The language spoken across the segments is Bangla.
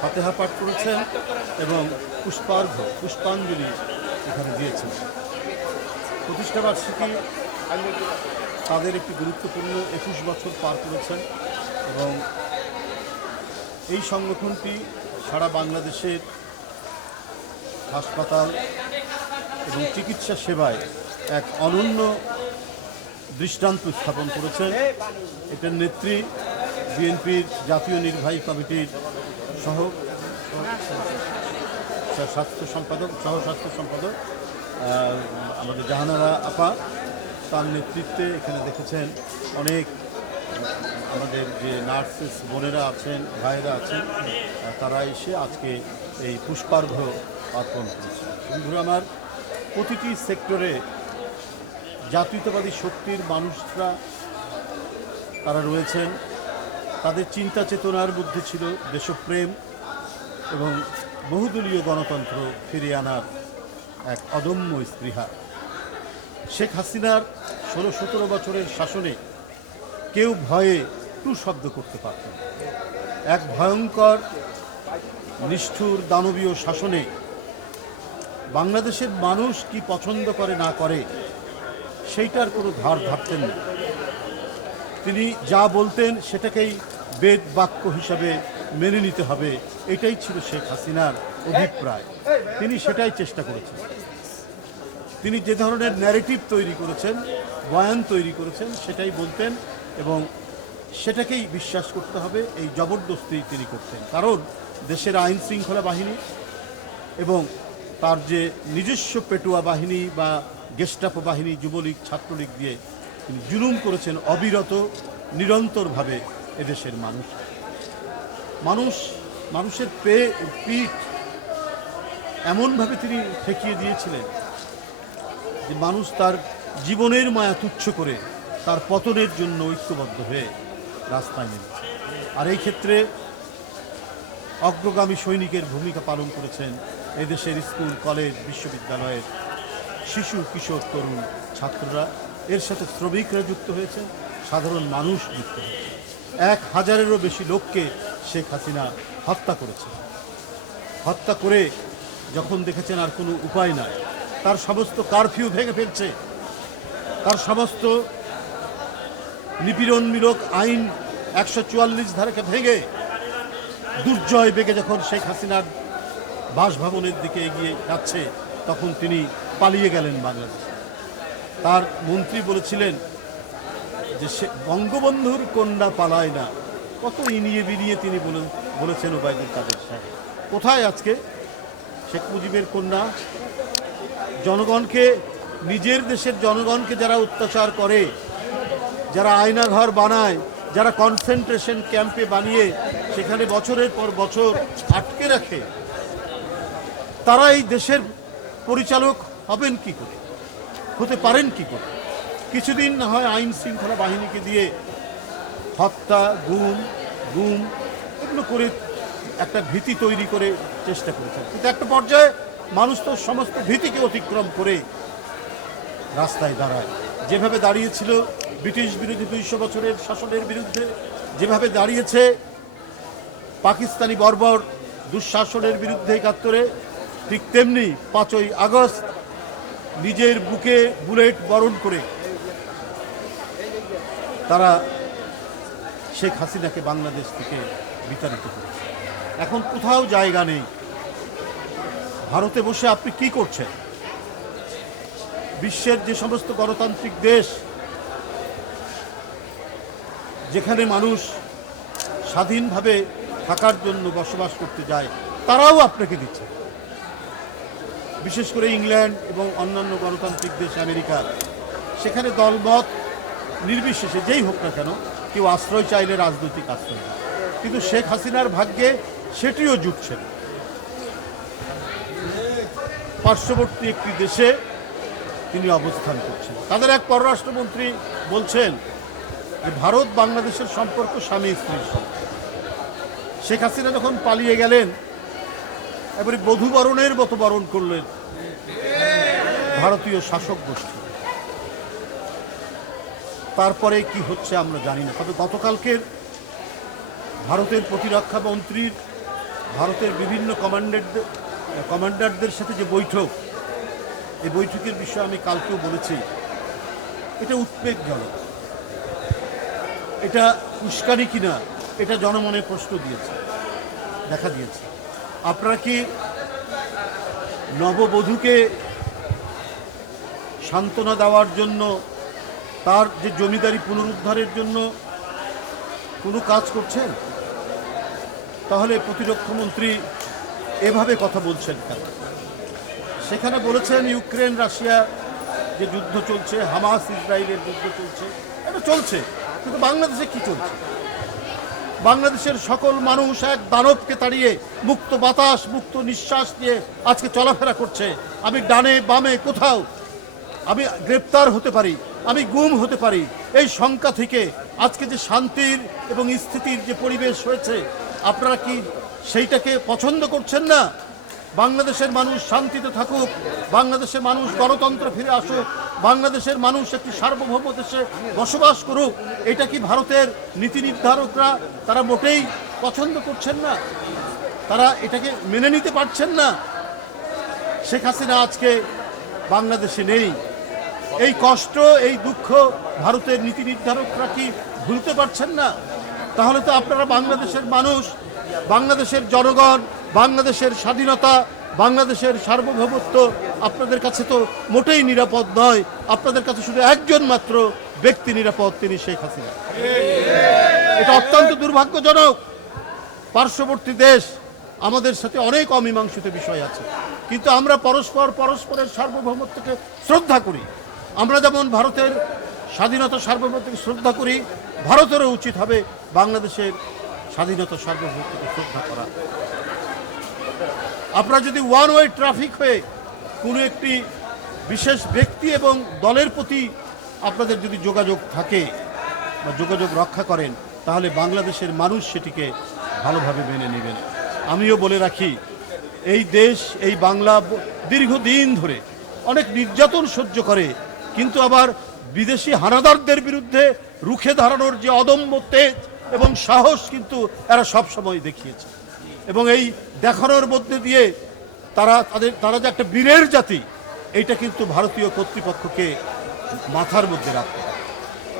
ফাতেহা পাঠ করেছেন এবং পুষ্পাঞ্জলি এখানে দিয়েছেন। প্রতিষ্ঠাবার্ষিকী তাদের একটি গুরুত্বপূর্ণ 21 বছর পার করেছেন এবং এই সংগঠনটি সারা বাংলাদেশের হাসপাতাল এবং চিকিৎসা সেবায় এক অনন্য দৃষ্টান্ত স্থাপন করেছেন। এটার নেত্রী বিএনপির জাতীয় নির্বাহী কমিটির স্বাস্থ্য সম্পাদক আমাদের জাহানারা আপা, তার নেতৃত্বে এখানে দেখেছেন অনেক আমাদের যে নার্সেস বোনেরা আছেন, ভাইয়েরা আছেন, তারা এসে আজকে এই পুষ্পার্ঘ অর্পণ করেছে। বন্ধুরা আমার, প্রতিটি সেক্টরে জাতীয়তাবাদী শক্তির মানুষরা তারা রয়েছেন। তাদের চিন্তা চেতনার মধ্যে ছিল দেশপ্রেম এবং বহুদলীয় গণতন্ত্র ফিরিয়ে আনার এক অদম্য স্পৃহা। শেখ হাসিনার 16-17 বছরের শাসনে কেউ ভয়ে টু শব্দ করতে পারত না। এক ভয়ঙ্কর নিষ্ঠুর দানবীয় শাসনে বাংলাদেশের মানুষ কি পছন্দ করে না করে সেইটার কোনো ধার ধারতেন না। তিনি যা বলতেন সেটাকেই বেদ বাক্য হিসাবে মেনে নিতে হবে, এটাই ছিল শেখ হাসিনার অভিপ্রায়। তিনি সেটাই চেষ্টা করেছেন। তিনি যে ধরনের ন্যারেটিভ তৈরি করেছেন, বয়ান তৈরি করেছেন, সেটাই বলতেন এবং সেটাকেই বিশ্বাস করতে হবে, এই জবরদস্তি তিনি করতেন। কারণ দেশের আইন শৃঙ্খলা বাহিনী এবং তার যে নিজস্ব পেটুয়া বাহিনী বা গেস্টাপো বাহিনী, যুবলীগ, ছাত্রলীগ দিয়ে তিনি জুলুম করেছেন অবিরত, নিরন্তরভাবে এদেশের মানুষের পিঠ এমনভাবে তিনি ঠেকিয়ে দিয়েছিলেন যে মানুষ তার জীবনের মায়া তুচ্ছ করে তার পতনের জন্য ঐক্যবদ্ধ হয়ে রাস্তায় নেমেছে। আর এই ক্ষেত্রে অগ্রগামী সৈনিকের ভূমিকা পালন করেছেন এদেশের স্কুল, কলেজ, বিশ্ববিদ্যালয়ের শিশু, কিশোর, তরুণ, ছাত্ররা। এর সাথে শ্রমিকরা যুক্ত হয়েছে, সাধারণ মানুষ যুক্ত হয়েছে। 1000-এরও বেশি লোককে শেখ হাসিনা হত্যা করেছে। হত্যা করে যখন দেখেছেন আর কোনো উপায় নাই, তার সমস্ত কারফিউ ভেঙে ফেলছে, তার সমস্ত নিপীড়নমূলক আইন 144 ধারাকে ভেঙে দুর্জয় বেগে যখন শেখ হাসিনার বাসভবনের দিকে এগিয়ে যাচ্ছে, তখন তিনি পালিয়ে গেলেন বাংলাদেশে। তার মন্ত্রী বলেছিলেন যে সে বঙ্গবন্ধুর কন্যা পালায় না, কত ইনিয়ে বিনিয়ে তিনি বলেছেন ওবায়দুল কাদের সাহেব। কোথায় আজকে শেখ মুজিবের কন্যা? জনগণকে, নিজের দেশের জনগণকে যারা অত্যাচার করে, যারা আয়নাঘর বানায়, যারা কনসেন্ট্রেশন ক্যাম্পে বানিয়ে সেখানে বছরের পর বছর আটকে রাখে, তারা এই দেশের পরিচালক হবেন কি করে, হতে পারেন কি করে? কিছুদিন না হয় আইন শৃঙ্খলা বাহিনীকে দিয়ে হত্যা, গুম এগুলো করে একটা ভীতি তৈরি করে চেষ্টা করেছেন, কিন্তু একটা পর্যায়ে মানুষ তো সমস্ত ভীতিকে অতিক্রম করে রাস্তায় দাঁড়ায়। যেভাবে দাঁড়িয়েছিল ব্রিটিশ বিরোধী 200 বছরের শাসনের বিরুদ্ধে, যেভাবে দাঁড়িয়েছে পাকিস্তানি বর্বর দুঃশাসনের বিরুদ্ধে 71-এ, ঠিক তেমনি 5ই আগস্ট নিজের বুকে বুলেট বরণ করে তারা শেখ হাসিনাকে বাংলাদেশ থেকে বিতাড়িত করেছে। এখন কোথাও জায়গা নেই। ভারতে বসে আপনি কি করছেন? বিশ্বের যে সমস্ত গণতান্ত্রিক দেশ, যেখানে মানুষ স্বাধীনভাবে থাকার জন্য বসবাস করতে যায়, তারাও আপনাকে দিচ্ছে। বিশেষ করে ইংল্যান্ড এবং অন্যান্য গণতান্ত্রিক দেশ, আমেরিকা, সেখানে দলমত নির্বিশেষে যেই হোক না কেন, কেউ আশ্রয় চাইলে রাজনৈতিক আশ্রয়, কিন্তু শেখ হাসিনার ভাগ্যে সেটিও জুটছে না। পার্শ্ববর্তী একটি দেশে তিনি অবস্থান করছেন। তাদের এক পররাষ্ট্রমন্ত্রী বলছেন যে ভারত বাংলাদেশের সম্পর্ক স্বামী স্ত্রীর সম্পর্ক। শেখ হাসিনা যখন পালিয়ে গেলেন, এবারে বধূবরণের মতো বরণ করলেন ভারতীয় শাসক গোষ্ঠী। তারপরে কি হচ্ছে আমরা জানি না। তবে গতকালকের ভারতের প্রতিরক্ষা মন্ত্রীর ভারতের বিভিন্ন কমান্ডারদের সাথে যে বৈঠক, এই বৈঠকের বিষয়ে আমি কালকেও বলেছি, এটা উদ্বেগজনক, এটা উস্কানি কিনা এটা জনমনে প্রশ্ন দেখা দিয়েছে। আপনারা কি নববধূকে সান্ত্বনা দেওয়ার জন্য, তার যে জমিদারি পুনরুদ্ধারের জন্য কোনো কাজ করছেন? তাহলে প্রতিরক্ষামন্ত্রী এভাবে কথা বলছেন কেন? সেখানে বলেছেন ইউক্রেন রাশিয়া যে যুদ্ধ চলছে, হামাস ইসরায়েলের যুদ্ধ চলছে, এটা চলছে, কিন্তু বাংলাদেশে কি চলছে? বাংলাদেশের সকল মানুষ এক দানবকে তাড়িয়ে মুক্ত বাতাস, মুক্ত নিঃশ্বাস নিয়ে আজকে চলাফেরা করছে। আমি ডানে বামে কোথাও আমি গ্রেপ্তার হতে পারি, আমি গুম হতে পারি, এই শঙ্কা থেকে আজকে যে শান্তির এবং স্থিতির যে পরিবেশ হয়েছে, আপনারা কি সেইটাকে পছন্দ করছেন না? বাংলাদেশের মানুষ শান্তিতে থাকুক, বাংলাদেশের মানুষ গণতন্ত্র ফিরে আসুক, বাংলাদেশের মানুষ একটি সার্বভৌম দেশে বসবাস করুক, এটা কি ভারতের নীতি নির্ধারকরা তারা মোটেই পছন্দ করছেন না? তারা এটাকে মেনে নিতে পারছেন না? শেখ হাসিনা আজকে বাংলাদেশে নেই, এই কষ্ট, এই দুঃখ ভারতের নীতি নির্ধারকরা কি ভুলতে পারছেন না? তাহলে তো আপনারা বাংলাদেশের মানুষ, বাংলাদেশের জনগণ, বাংলাদেশের স্বাধীনতা, বাংলাদেশের সার্বভৌমত্ব আপনাদের কাছে তো মোটেই নিরাপদ নয়। আপনাদের কাছে শুধু একজন মাত্র ব্যক্তি নিরাপদ, তিনি শেখ হাসিনা। এটা অত্যন্ত দুর্ভাগ্যজনক। পার্শ্ববর্তী দেশ আমাদের সাথে অনেক অমীমাংসিত বিষয় আছে, কিন্তু আমরা পরস্পরের সার্বভৌমত্বকে শ্রদ্ধা করি। আমরা যেমন ভারতের স্বাধীনতা সার্বভৌমত্বকে শ্রদ্ধা করি, ভারতেরও উচিত হবে বাংলাদেশের স্বাধীনতা সার্বভৌমত্বকে শ্রদ্ধা করা। আপনারা যদি ওয়ান ওয়ে ট্রাফিক হয়ে কোনো একটি বিশেষ ব্যক্তি এবং দলের প্রতি আপনাদের যদি যোগাযোগ থাকে বা যোগাযোগ রক্ষা করেন, তাহলে বাংলাদেশের মানুষ সেটিকে ভালোভাবে মেনে নেবেন। আমিও বলে রাখি, এই দেশ, এই বাংলা দীর্ঘদিন ধরে অনেক নির্যাতন সহ্য করে, কিন্তু আবার বিদেশি হানাদারদের বিরুদ্ধে রুখে দাঁড়ানোর যে অদম্য তেজ এবং সাহস কিন্তু এরা সবসময় দেখিয়েছে। এবং এই দেখানোর মধ্যে দিয়ে তারা যে একটা বীরের জাতি, এইটা কিন্তু ভারতীয় কর্তৃপক্ষকে মাথার মধ্যে রাখতে হবে।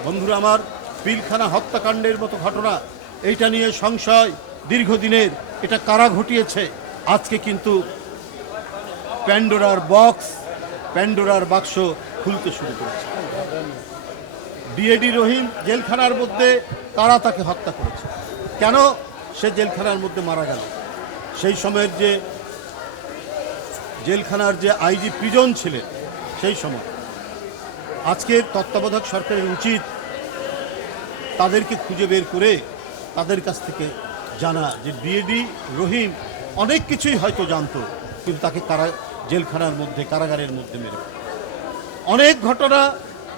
বন্ধুরা আমার, পিলখানা হত্যাকাণ্ডের মতো ঘটনা, এইটা নিয়ে সংশয় দীর্ঘদিনের, এটা কারা ঘটিয়েছে? আজকে কিন্তু প্যান্ডোরার বাক্স খুলতে শুরু করেছে। ডিএডি রহিম জেলখানার মধ্যে কারা তাকে হত্যা করেছে? কেন সে জেলখানার মধ্যে মারা গেল? সেই সময়ের যে জেলখানার যে আইজি প্রিজন ছিলেন, সেই সময় আজকের তত্ত্বাবধায়ক সরকারের উচিত তাদেরকে খুঁজে বের করে তাদের কাছ থেকে জানা যে ডিএডি রহিম অনেক কিছুই হয়তো জানতো, কিন্তু তাকে জেলখানার মধ্যে, কারাগারের মধ্যে মেরে। অনেক ঘটনা,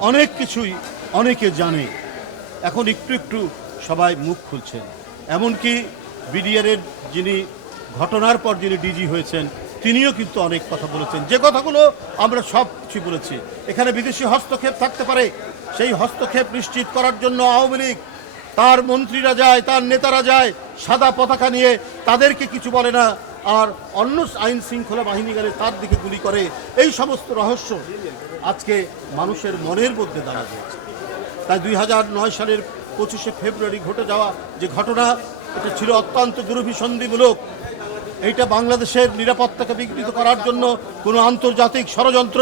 অনেক কিছুই অনেকে জানে, এখন একটু একটু সবাই মুখ খুলছেন। এমনকি বিডিআরের যিনি ঘটনার পর যিনি ডিজি হয়েছেন, তিনিও কিন্তু অনেক কথা বলেছেন, যে কথাগুলো আমরা সব কিছু বলেছি। এখানে বিদেশি হস্তক্ষেপ থাকতে পারে, সেই হস্তক্ষেপ নিশ্চিত করার জন্য আওয়ামী লীগ, তার মন্ত্রীরা যায়, তার নেতারা যায় সাদা পতাকা নিয়ে, তাদেরকে কিছু বলে না, আর অন্য আইন শৃঙ্খলা বাহিনী গেলে তার দিকে গুলি করে। এই সমস্ত রহস্য আজকে মানুষের মনের মধ্যে দাঁড়া হয়েছে। তাই 2009 সালের 25শে ফেব্রুয়ারি ঘটে যাওয়া যে ঘটনা, এটা ছিল অত্যন্ত দুরভিসন্ধিমূলক। এইটা বাংলাদেশের নিরাপত্তাকে বিঘ্নিত করার জন্য কোনো আন্তর্জাতিক ষড়যন্ত্র।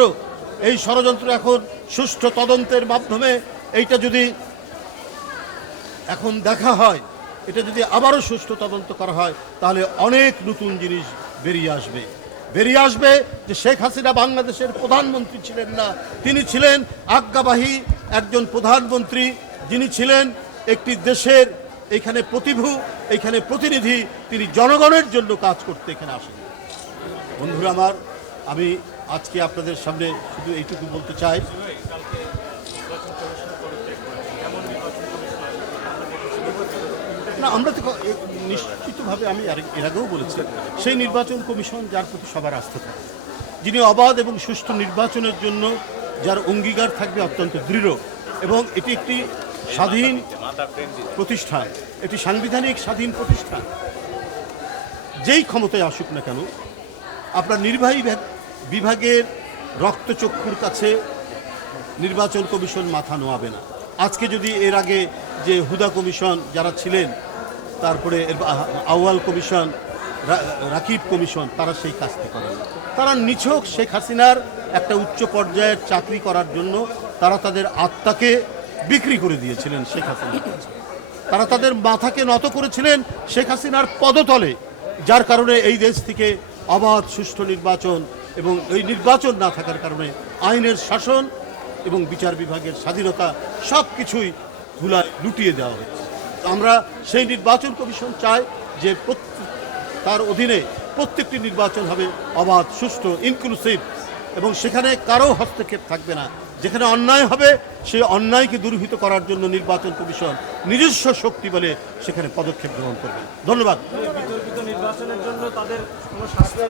এই ষড়যন্ত্র এখন সুষ্ঠু তদন্তের মাধ্যমে এইটা যদি এখন দেখা হয়, এটা যদি আবারও সুষ্ঠু তদন্ত করা হয়, তাহলে অনেক নতুন জিনিস বেরিয়ে আসবে যে শেখ হাসিনা বাংলাদেশের প্রধানমন্ত্রী ছিলেন না, তিনি ছিলেন আজ্ঞাবাহী একজন প্রধানমন্ত্রী, যিনি ছিলেন একটি দেশের এখানে এখানে প্রতিনিধি, তিনি জনগণের জন্য কাজ করতে এখানে আসেন। বন্ধুরা আমার, আমি আজকে আপনাদের সামনে শুধু এইটুকু বলতে চাই, না, আমরা তো নিশ্চিতভাবে, আমি এর আগেও বলেছি, সেই নির্বাচন কমিশন যার প্রতি সবার আস্থা থাকে, যিনি অবাধ এবং সুষ্ঠু নির্বাচনের জন্য যার অঙ্গীকার থাকবে অত্যন্ত দৃঢ়, এবং এটি একটি স্বাধীন প্রতিষ্ঠান, একটি সাংবিধানিক স্বাধীন প্রতিষ্ঠান। যেই ক্ষমতায় আসুক না কেন আপনার নির্বাহী বিভাগের রক্তচক্ষুর কাছে নির্বাচন কমিশন মাথা নোয়াবে না। আজকে যদি এর আগে যে হুদা কমিশন যারা ছিলেন, তারপরে আউয়াল কমিশন, রাকিব কমিশন, তারা সেই কাজটি করেন। তারা নিছক শেখ হাসিনার একটা উচ্চ পর্যায়ের চাকরি করার জন্য তারা তাদের আত্মাকে বিক্রি করে দিয়েছিলেন শেখ হাসিনার কাছে। তারা তাদের মাথাকে নত করেছিলেন শেখ হাসিনার পদতলে, যার কারণে এই দেশ থেকে অবাধ সুষ্ঠু নির্বাচন এবং এই নির্বাচন না থাকার কারণে আইনের শাসন এবং বিচার বিভাগের স্বাধীনতা সব কিছুই ধুলায় লুটিয়ে দেওয়া হয়েছে। আমরা সেই নির্বাচন কমিশন চাই যে তার অধীনে প্রত্যেকটি নির্বাচন হবে অবাধ সুষ্ঠু ইনক্লুসিভ এবং সেখানে কারো হস্তক্ষেপ থাকবে না। যেখানে অন্যায় হবে সেই অন্যায়কে দূরীভূত করার জন্য নির্বাচন কমিশন নিজস্ব শক্তি বলে সেখানে পদক্ষেপ গ্রহণ করবে। ধন্যবাদ। বিতর্কিত নির্বাচনের জন্য তাদের কোনো শাস্তি